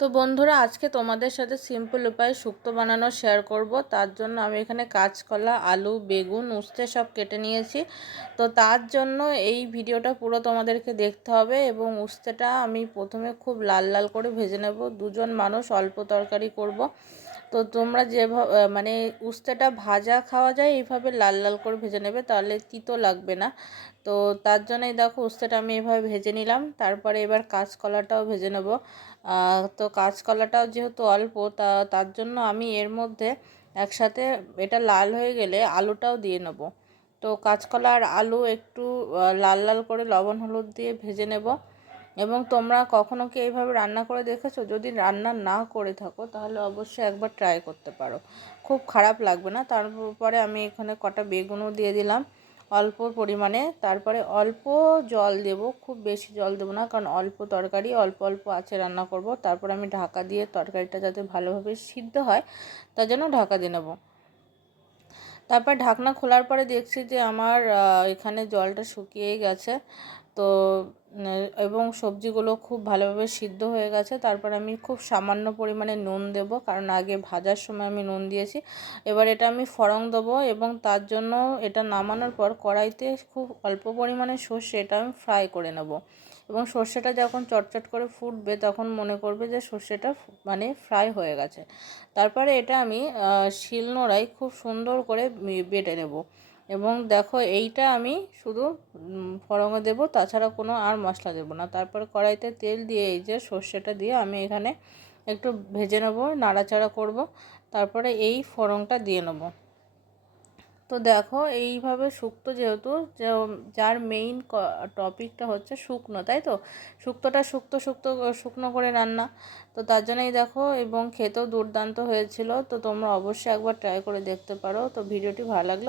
তো বন্ধুরা, আজকে তোমাদের সাথে সিম্পল উপায়ে শুক্তো বানানো শেয়ার করব। তার জন্য আমি এখানে কাঁচকলা, আলু, বেগুন, উস্তে সব কেটে নিয়েছি। তো তার জন্য এই ভিডিওটা পুরো তোমাদেরকে দেখতে হবে এবং উস্তেটা আমি প্রথমে খুব লাল লাল করে ভেজে নেব। দুজন মানুষ অল্প তরকারি করব। তো তোমরা যেভাবে মানে উস্তেটা ভাজা খাওয়া যায়, এইভাবে লাল লাল করে ভেজে নেবে, তাহলে তিতো লাগবে না। তো তার জন্যই দেখো, উস্তেটা আমি এভাবে ভেজে নিলাম। তারপরে এবার কাঁচকলাটাও ভেজে নেব। তো কাঁচকলাটাও যেহেতু অল্প, তা, তার জন্য আমি এর মধ্যে একসাথে এটা লাল হয়ে গেলে আলুটাও দিয়ে নেব। তো কাঁচকলা আর আলু একটু লাল লাল করে লবণ হলুদ দিয়ে ভেজে নেব। এবং তোমরা কখনো কি এইভাবে রান্না করে দেখেছ? যদি রান্না না করে থাকো, তাহলে অবশ্যই একবার ট্রাই করতে পারো। খুব খারাপ লাগবে না। তারপরে আমি এখানে কটা বেগুনও দিয়ে দিলাম। অল্প পরিমাণে, তারপরে অল্প জল দেব, খুব বেশি জল দেবো না, কারণ অল্প তরকারি, অল্প অল্প আছে রান্না করব। তারপর আমি ঢাকা দিয়ে তরকারিটা যাতে ভালোভাবে সিদ্ধ হয়, তার জন্য ঢাকা দিয়ে নেব। তারপর ঢাকনা খোলার পরে দেখছি যে আমার এখানে জলটা শুকিয়ে গেছে। তো এবং সবজিগুলো খুব ভালোভাবে সিদ্ধ হয়ে গেছে। তারপর আমি খুব সামান্য পরিমাণে নুন দেব, কারণ আগে ভাজার সময় আমি নুন দিয়েছি। এবার এটা আমি ফড়ং দেবো এবং তার জন্য এটা নামানোর পর কড়াইতে খুব অল্প পরিমাণে সর্ষে এটা আমি ফ্রাই করে নেব। এবং সর্ষেটা যখন চটচট করে ফুটবে, তখন মনে করবে যে সর্ষেটা মানে ফ্রাই হয়ে গেছে। তারপরে এটা আমি শিলনোড়ায় খুব সুন্দর করে বেটে নেব। এবং দেখো এইটা আমি শুধু ফড়ঙে দেবো, তাছাড়া কোনো আর মশলা দেবো না। তারপর কড়াইতে তেল দিয়ে এই যে সর্ষেটা দিয়ে আমি এখানে একটু ভেজে নেব, নাড়াচাড়া করব। তারপরে এই ফরংটা দিয়ে নেব। তো দেখো, এইভাবে শুক্তো যেহেতু যার মেইন টপিকটা হচ্ছে শুকনো, তাই তো? শুক্তোটা শুক্তো শুক্তো, শুকনো করে রান্না। তো তার জন্যই দেখো, এবং খেতেও দুর্দান্ত হয়েছিল। তো তোমরা অবশ্যই একবার ট্রাই করে দেখতে পারো। তো ভিডিওটি ভালো লাগলে